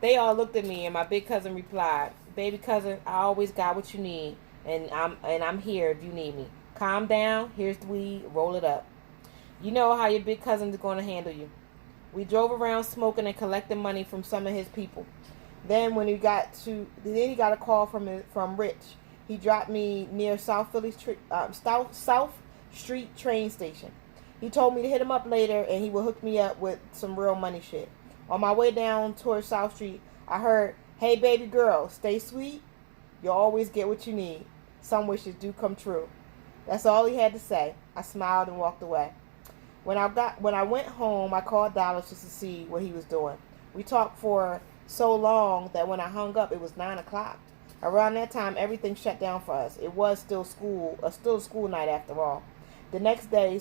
They all looked at me and my big cousin replied, "Baby cousin, I always got what you need and I'm here if you need me. Calm down, here's the weed, roll it up." You know how your big cousin is going to handle you. We drove around smoking and collecting money from some of his people. Then he got a call from Rich. He dropped me near South Street train station. He told me to hit him up later and he would hook me up with some real money shit. On my way down towards South Street, I heard, "Hey baby girl, stay sweet. You'll always get what you need. Some wishes do come true." That's all he had to say. I smiled and walked away. When I went home, I called Dallas just to see what he was doing. We talked for so long that when I hung up, it was 9 o'clock. Around that time, everything shut down for us. It was still a school night after all. The next day,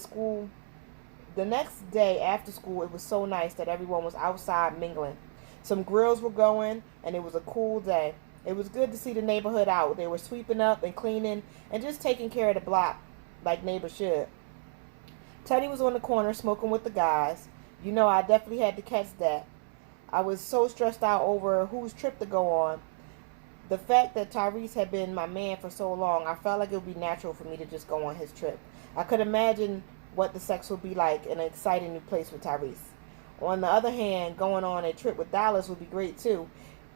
after school, it was so nice that everyone was outside mingling. Some grills were going, and it was a cool day. It was good to see the neighborhood out. They were sweeping up and cleaning and just taking care of the block like neighbors should. Teddy was on the corner smoking with the guys. You know, I definitely had to catch that. I was so stressed out over whose trip to go on. The fact that Tyrese had been my man for so long, I felt like it would be natural for me to just go on his trip. I could imagine what the sex would be like in an exciting new place with Tyrese. On the other hand, going on a trip with Dallas would be great too.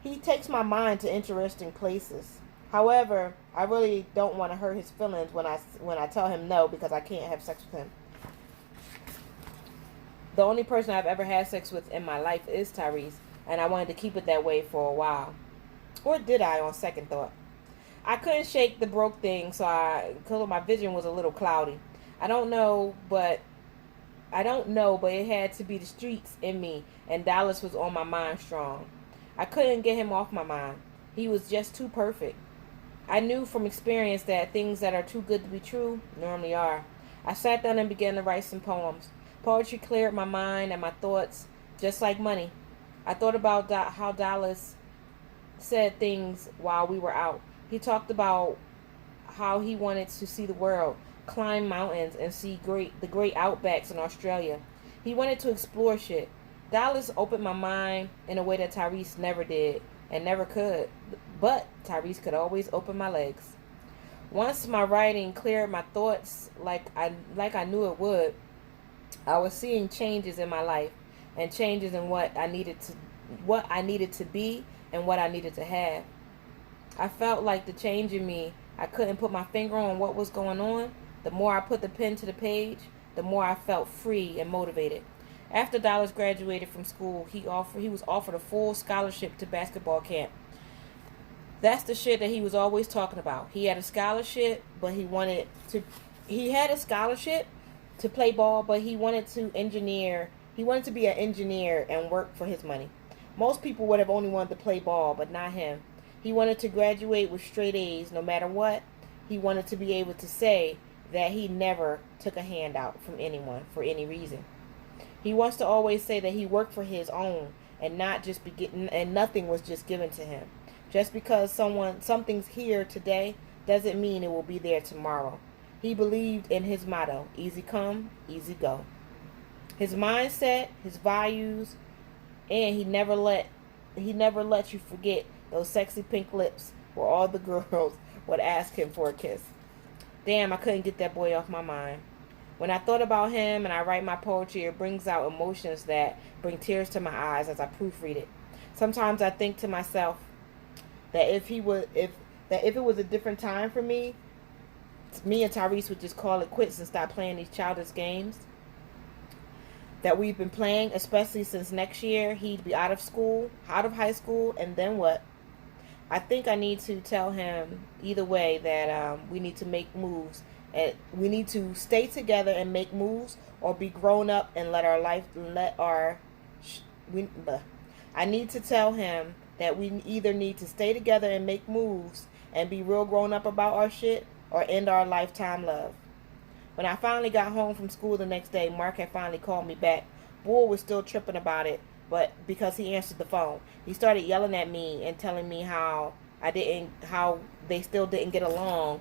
He takes my mind to interesting places. However, I really don't want to hurt his feelings when I tell him no because I can't have sex with him. The only person I've ever had sex with in my life is Tyrese, and I wanted to keep it that way for a while. Or did I, on second thought? I couldn't shake the broke thing, because my vision was a little cloudy. I don't know, but it had to be the streets in me, and Dallas was on my mind strong. I couldn't get him off my mind. He was just too perfect. I knew from experience that things that are too good to be true normally are. I sat down and began to write some poems. Poetry cleared my mind and my thoughts, just like money. I thought about how Dallas said things while we were out. He talked about how he wanted to see the world, climb mountains, and see the great outbacks in Australia. He wanted to explore shit. Dallas opened my mind in a way that Tyrese never did and never could. But Tyrese could always open my legs. Once my writing cleared my thoughts like I knew it would, I was seeing changes in my life and changes in what I needed to be and what I needed to have. I felt like the change in me, I couldn't put my finger on what was going on. The more I put the pen to the page, the more I felt free and motivated. After Dallas graduated from school, he was offered a full scholarship to basketball camp. That's the shit that he was always talking about. He had a scholarship, but he had a scholarship to play ball, but he wanted to be an engineer and work for his money. Most people would have only wanted to play ball, but not him. He wanted to graduate with straight A's no matter what. He wanted to be able to say that he never took a handout from anyone for any reason. He wants to always say that he worked for his own and not just and nothing was just given to him. Just because something's here today doesn't mean it will be there tomorrow. He believed in his motto, easy come, easy go. His mindset, his values, and he never let you forget those sexy pink lips where all the girls would ask him for a kiss. Damn, I couldn't get that boy off my mind. When I thought about him and I write my poetry, it brings out emotions that bring tears to my eyes as I proofread it. Sometimes I think to myself that if it was a different time for me and Tyrese would just call it quits and stop playing these childish games. that we've been playing, especially since next year he'd be out of school, out of high school, and then what? I think I need to tell him either way that we need to make moves, and we need to stay together and make moves, or be grown up and let our life let our we. I need to tell him that we either need to stay together and make moves and be real grown up about our shit, or end our lifetime love. When I finally got home from school the next day, Mark had finally called me back. Bull was still tripping about it, but because he answered the phone, he started yelling at me and telling me how they still didn't get along,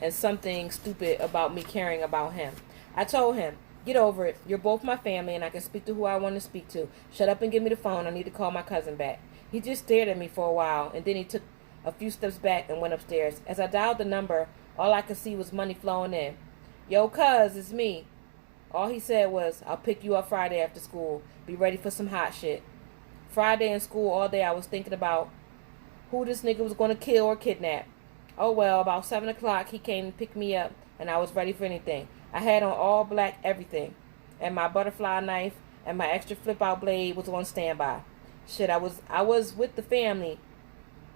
and something stupid about me caring about him. I told him, "Get over it. You're both my family, and I can speak to who I want to speak to. Shut up and give me the phone. I need to call my cousin back." He just stared at me for a while, and then he took a few steps back and went upstairs. As I dialed the number, all I could see was money flowing in. "Yo, cuz, it's me." All he said was, "I'll pick you up Friday after school. Be ready for some hot shit." Friday in school all day I was thinking about who this nigga was going to kill or kidnap. Oh well, about 7 o'clock he came to pick me up, and I was ready for anything. I had on all black everything, and my butterfly knife and my extra flip out blade was on standby. Shit, I was with the family.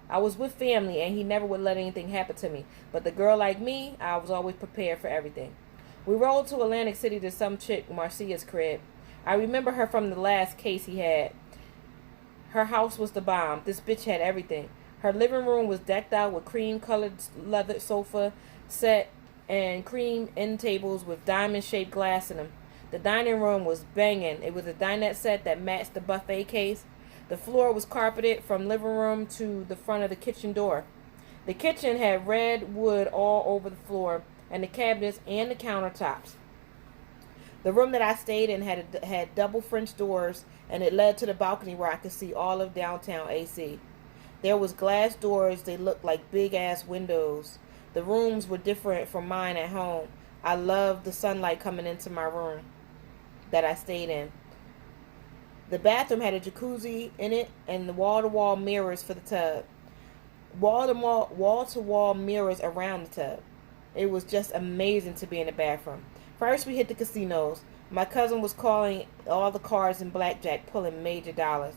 I was with family, and he never would let anything happen to me. But the girl like me, I was always prepared for everything. We rolled to Atlantic City to some chick, Marcia's crib. I remember her from the last case he had. Her house was the bomb. This bitch had everything. Her living room was decked out with cream-colored leather sofa set and cream end tables with diamond-shaped glass in them. The dining room was banging. It was a dinette set that matched the buffet case. The floor was carpeted from living room to the front of the kitchen door. The kitchen had red wood all over the floor, and the cabinets and the countertops. The room that I stayed in had double French doors, and it led to the balcony where I could see all of downtown AC. There was glass doors. They looked like big-ass windows. The rooms were different from mine at home. I loved the sunlight coming into my room that I stayed in. The bathroom had a jacuzzi in it and the wall-to-wall mirrors for the tub. Wall-to-wall mirrors around the tub. It was just amazing to be in the bathroom. First, we hit the casinos. My cousin was calling all the cards in blackjack, pulling major dollars.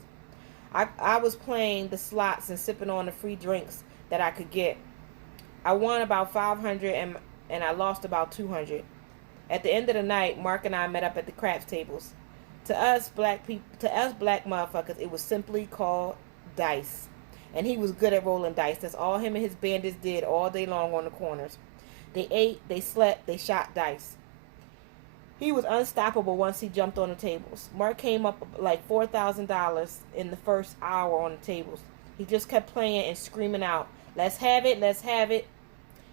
I was playing the slots and sipping on the free drinks that I could get. I won about 500 and I lost about 200. At the end of the night, Mark and I met up at the craps tables. To us black motherfuckers, it was simply called dice. And he was good at rolling dice. That's all him and his bandits did all day long on the corners. They ate, they slept, they shot dice. He was unstoppable once he jumped on the tables. Mark came up like $4,000 in the first hour on the tables. He just kept playing and screaming out, "Let's have it, let's have it."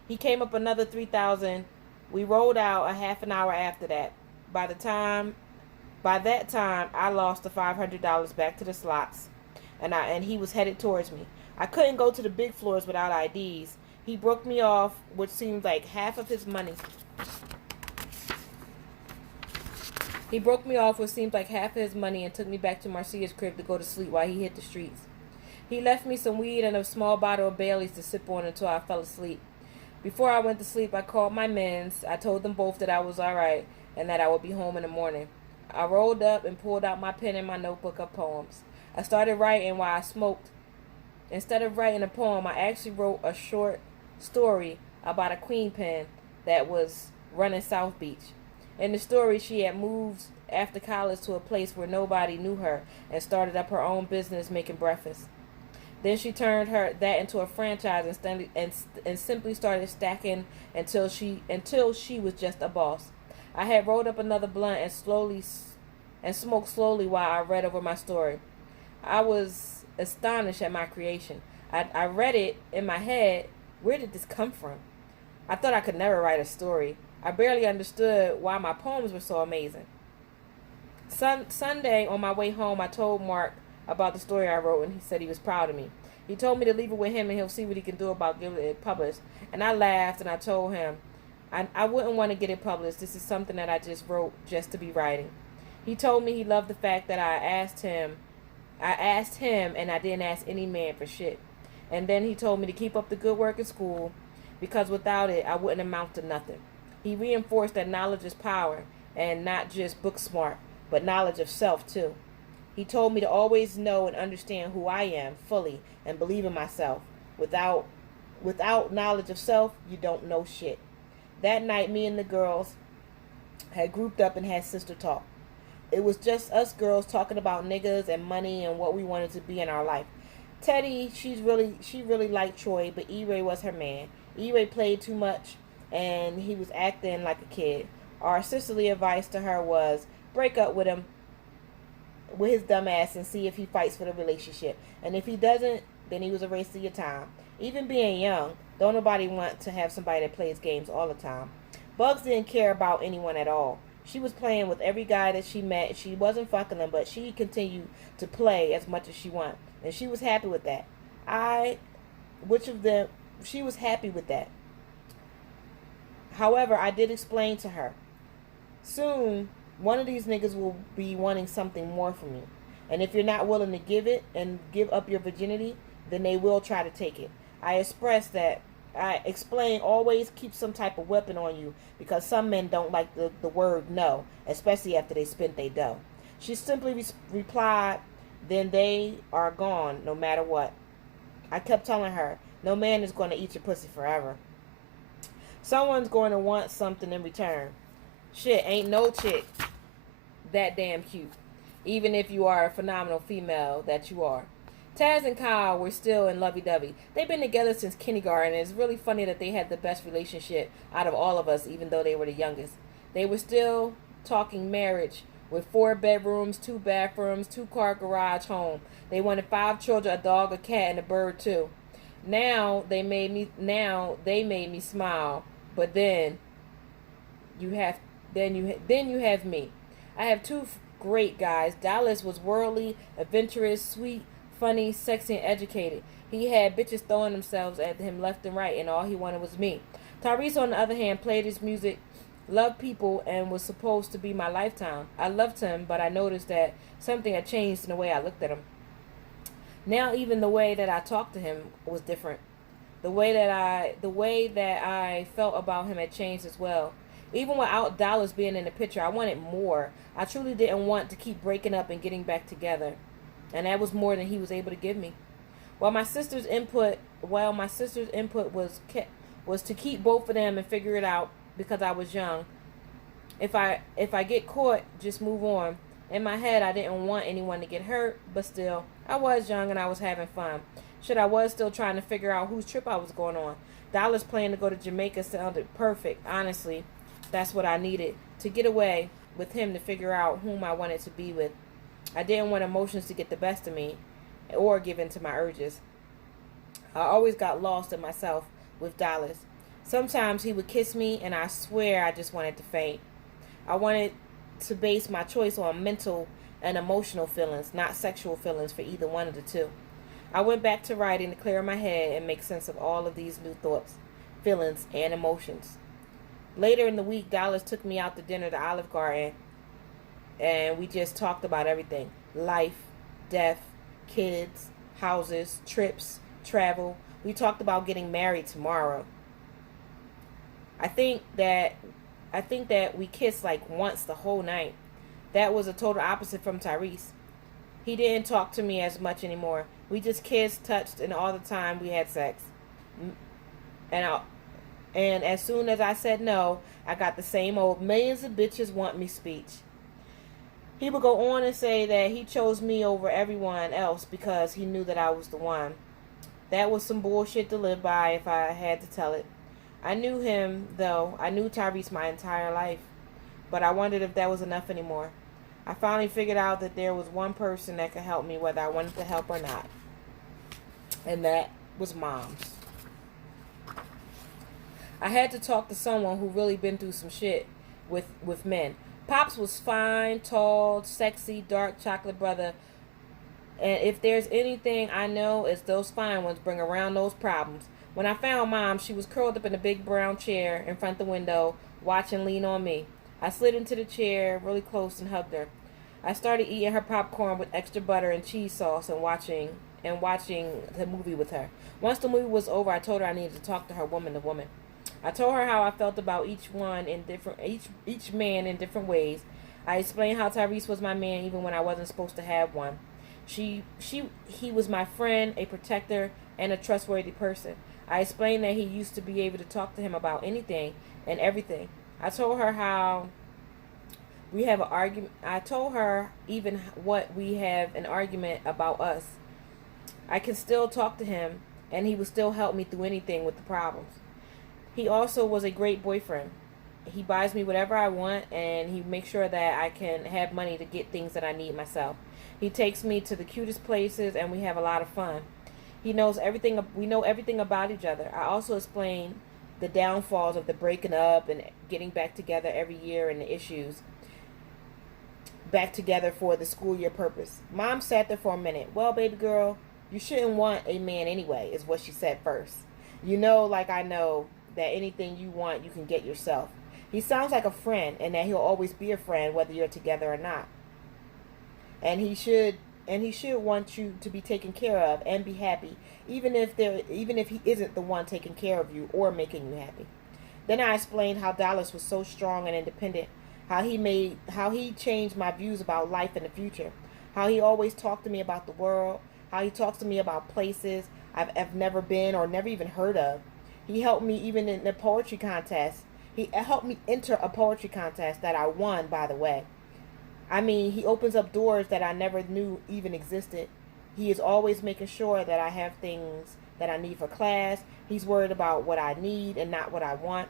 He came up another $3,000. We rolled out a half an hour after that. By that time, I lost the $500 back to the slots, and he was headed towards me. I couldn't go to the big floors without IDs. He broke me off, which seemed like half of his money. He broke me off what seemed like half of his money and took me back to Marcia's crib to go to sleep while he hit the streets. He left me some weed and a small bottle of Bailey's to sip on until I fell asleep. Before I went to sleep, I called my mens. I told them both that I was alright and that I would be home in the morning. I rolled up and pulled out my pen and my notebook of poems. I started writing while I smoked. Instead of writing a poem, I actually wrote a short story about a queen pin that was running South Beach. In the story, she had moved after college to a place where nobody knew her and started up her own business making breakfast. Then she turned that into a franchise and simply started stacking until she was just a boss. I had rolled up another blunt and smoked slowly while I read over my story. I was astonished at my creation. I read it in my head. Where did this come from? I thought I could never write a story. I barely understood why my poems were so amazing. Sunday, on my way home, I told Mark about the story I wrote, and he said he was proud of me. He told me to leave it with him, and he'll see what he can do about getting it published. And I laughed, and I told him I wouldn't want to get it published. This is something that I just wrote just to be writing. He told me he loved the fact that I asked him, and I didn't ask any man for shit. And then he told me to keep up the good work in school, because without it, I wouldn't amount to nothing. He reinforced that knowledge is power, and not just book smart, but knowledge of self too. He told me to always know and understand who I am fully and believe in myself. Without without knowledge of self, you don't know shit. That night, me and the girls had grouped up and had sister talk. It was just us girls talking about niggas and money and what we wanted to be in our life. Teddy, she really liked Troy, but E-Ray was her man. E-Ray played too much and he was acting like a kid. Our sisterly advice to her was break up with him, with his dumb ass, and see if he fights for the relationship. And if he doesn't, then he was a waste of your time. Even being young, don't nobody want to have somebody that plays games all the time. Bugs didn't care about anyone at all. She was playing with every guy that she met. She wasn't fucking them, but she continued to play as much as she wanted. And she was happy with that. Which of them, she was happy with that. However, I did explain to her, soon, one of these niggas will be wanting something more from you. And if you're not willing to give it and give up your virginity, then they will try to take it. I explain always keep some type of weapon on you because some men don't like the word no, especially after they spent their dough. She simply replied, then they are gone no matter what. I kept telling her, no man is going to eat your pussy forever. Someone's going to want something in return. Shit, ain't no chick that damn cute. Even if you are a phenomenal female that you are. Taz and Kyle were still in lovey-dovey. They've been together since kindergarten, and it's really funny that they had the best relationship out of all of us, even though they were the youngest. They were still talking marriage with 4 bedrooms, 2 bathrooms, 2-car garage home. They wanted 5 children, a dog, a cat, and a bird too. Now they made me smile, but then you have me. I have 2 great guys. Dallas was worldly, adventurous, sweet, funny, sexy, and educated. He had bitches throwing themselves at him left and right, and all he wanted was me. Tyrese, on the other hand, played his music, loved people, and was supposed to be my lifetime. I loved him, but I noticed that something had changed in the way I looked at him. Now even the way that I talked to him was different. The way that I felt about him had changed as well. Even without Dallas being in the picture, I wanted more. I truly didn't want to keep breaking up and getting back together. And that was more than he was able to give me. While my sister's input was to keep both of them and figure it out because I was young. If I get caught, just move on. In my head, I didn't want anyone to get hurt, but still, I was young and I was having fun. Shit, I was still trying to figure out whose trip I was going on. Dallas planning to go to Jamaica sounded perfect. Honestly, that's what I needed to get away with him to figure out whom I wanted to be with. I didn't want emotions to get the best of me or give in to my urges. I always got lost in myself with Dallas. Sometimes he would kiss me and I swear I just wanted to faint. I wanted to base my choice on mental and emotional feelings, not sexual feelings for either one of the two. I went back to writing to clear my head and make sense of all of these new thoughts, feelings, and emotions. Later in the week, Dallas took me out to dinner at Olive Garden, and we just talked about everything. Life, death, kids, houses, trips, travel. We talked about getting married tomorrow. I think that we kissed like once the whole night. That was a total opposite from Tyrese. He didn't talk to me as much anymore. We just kissed, touched, and all the time we had sex. And as soon as I said no, I got the same old millions of bitches want me speech. He would go on and say that he chose me over everyone else because he knew that I was the one. That was some bullshit to live by if I had to tell it. I knew him, though. I knew Tyrese my entire life. But I wondered if that was enough anymore. I finally figured out that there was one person that could help me whether I wanted to help or not. And that was Moms. I had to talk to someone who really been through some shit with men. Pops was fine, tall, sexy, dark chocolate brother. And if there's anything I know, it's those fine ones bring around those problems. When I found Mom, she was curled up in a big brown chair in front of the window, watching Lean on Me. I slid into the chair really close and hugged her. I started eating her popcorn with extra butter and cheese sauce and watching the movie with her. Once the movie was over, I told her I needed to talk to her woman to woman. I told her how I felt about each man in different ways. I explained how Tyrese was my man even when I wasn't supposed to have one. He was my friend, a protector, and a trustworthy person. I explained that he used to be able to talk to him about anything and everything. I told her how we have an argument. I told her even what we have an argument about us. I can still talk to him, and he would still help me through anything with the problems. He also was a great boyfriend. He buys me whatever I want, and he makes sure that I can have money to get things that I need myself. He takes me to the cutest places, and we have a lot of fun. He knows everything. We know everything about each other. I also explain the downfalls of the breaking up and getting back together every year and the issues back together for the school year purpose. Mom sat there for a minute. Well, baby girl, you shouldn't want a man anyway, is what she said first. You know, like I know, that anything you want, you can get yourself. He sounds like a friend, and that he'll always be a friend whether you're together or not. And he should want you to be taken care of and be happy, even if he isn't the one taking care of you or making you happy. Then I explained how Dallas was so strong and independent, how he changed my views about life and the future, how he always talked to me about the world, how he talks to me about places I've never been or never even heard of. He helped me even in the poetry contest. He helped me enter a poetry contest that I won, by the way. I mean, he opens up doors that I never knew even existed. He is always making sure that I have things that I need for class. He's worried about what I need and not what I want.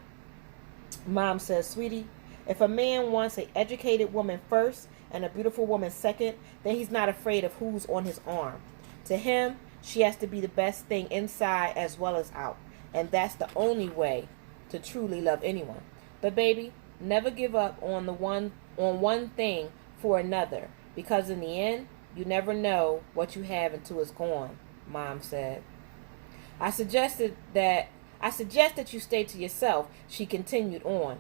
Mom says, sweetie, if a man wants an educated woman first and a beautiful woman second, then he's not afraid of who's on his arm. To him, she has to be the best thing inside as well as out. And that's the only way to truly love anyone. But baby, never give up on one thing for another, because in the end, you never know what you have until it's gone, Mom said. I suggest that you stay to yourself, she continued on,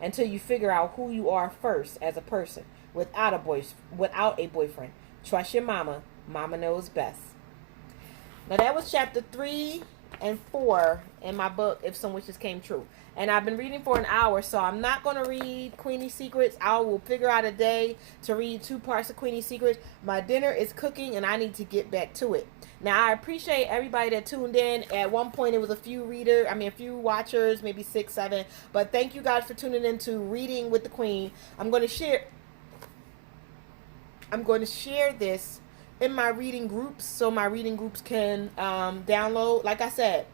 until you figure out who you are first as a person, without a boyfriend. Trust your mama. Mama knows best. Now that was chapter 3 and 4 in my book, If Some Wishes Came True. And I've been reading for an hour, so I'm not going to read Queenie's Secrets. I will figure out a day to read 2 parts of Queenie's Secrets. My dinner is cooking, and I need to get back to it. Now, I appreciate everybody that tuned in. At one point, it was a few watchers, maybe 6, 7. But thank you guys for tuning in to Reading with the Queen. I'm going to share this in my reading groups, so my reading groups can download. Like I said,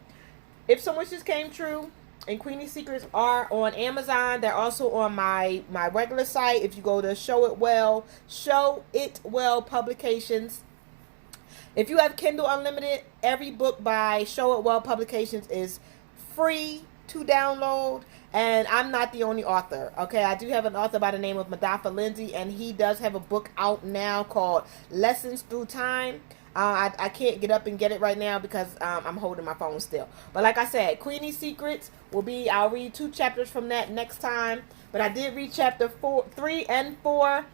If Some Wishes Came True and Queenie's Secrets are on Amazon. They're also on my regular site. If you go to Show It Well Publications. If you have Kindle Unlimited, every book by Show It Well Publications is free to download. And I'm not the only author, okay? I do have an author by the name of Madafa Lindsay, and he does have a book out now called Lessons Through Time. I can't get up and get it right now because I'm holding my phone still. But like I said, Queenie's Secrets I'll read 2 chapters from that next time. But I did read chapter 3 and 4.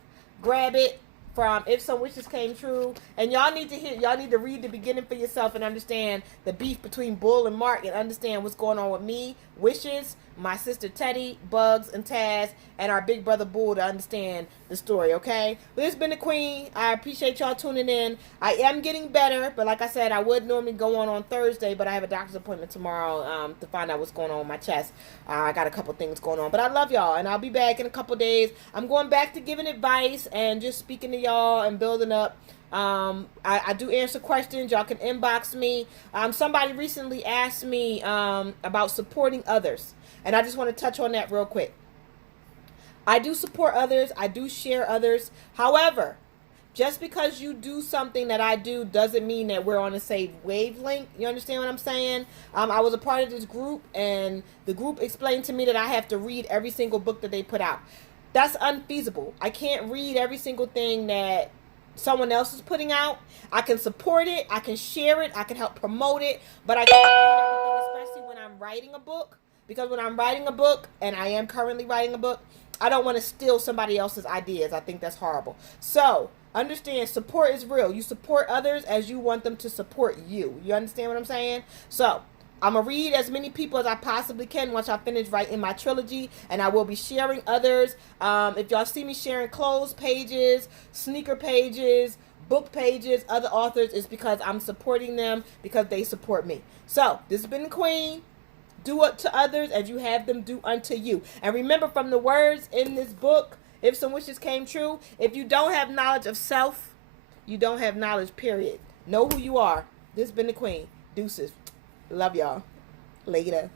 Grab it from If Some Wishes Came True. And y'all need to read the beginning for yourself and understand the beef between Bull and Mark and understand what's going on with me, Wishes, my sister Teddy, Bugs, and Taz, and our big brother Bull to understand the story, okay? But it's been the Queen. I appreciate y'all tuning in. I am getting better, but like I said, I would normally go on Thursday, but I have a doctor's appointment tomorrow to find out what's going on with my chest. I got a couple things going on, but I love y'all, and I'll be back in a couple days. I'm going back to giving advice and just speaking to y'all and building up. I do answer questions. Y'all can inbox me. Somebody recently asked me about supporting others. And I just want to touch on that real quick. I do support others. I do share others. However, just because you do something that I do doesn't mean that we're on the same wavelength. You understand what I'm saying? I was a part of this group, and the group explained to me that I have to read every single book that they put out. That's unfeasible. I can't read every single thing that someone else is putting out. I can support it. I can share it. I can help promote it. But I can't read everything, especially when I'm writing a book. Because when I'm writing a book, and I am currently writing a book, I don't want to steal somebody else's ideas. I think that's horrible. So, understand, support is real. You support others as you want them to support you. You understand what I'm saying? So, I'm going to read as many people as I possibly can once I finish writing my trilogy, and I will be sharing others. If y'all see me sharing clothes pages, sneaker pages, book pages, other authors, it's because I'm supporting them because they support me. So, this has been the Queen. Do unto others as you have them do unto you. And remember from the words in this book, if some wishes came true, if you don't have knowledge of self, you don't have knowledge, period. Know who you are. This has been the Queen. Deuces. Love y'all. Later.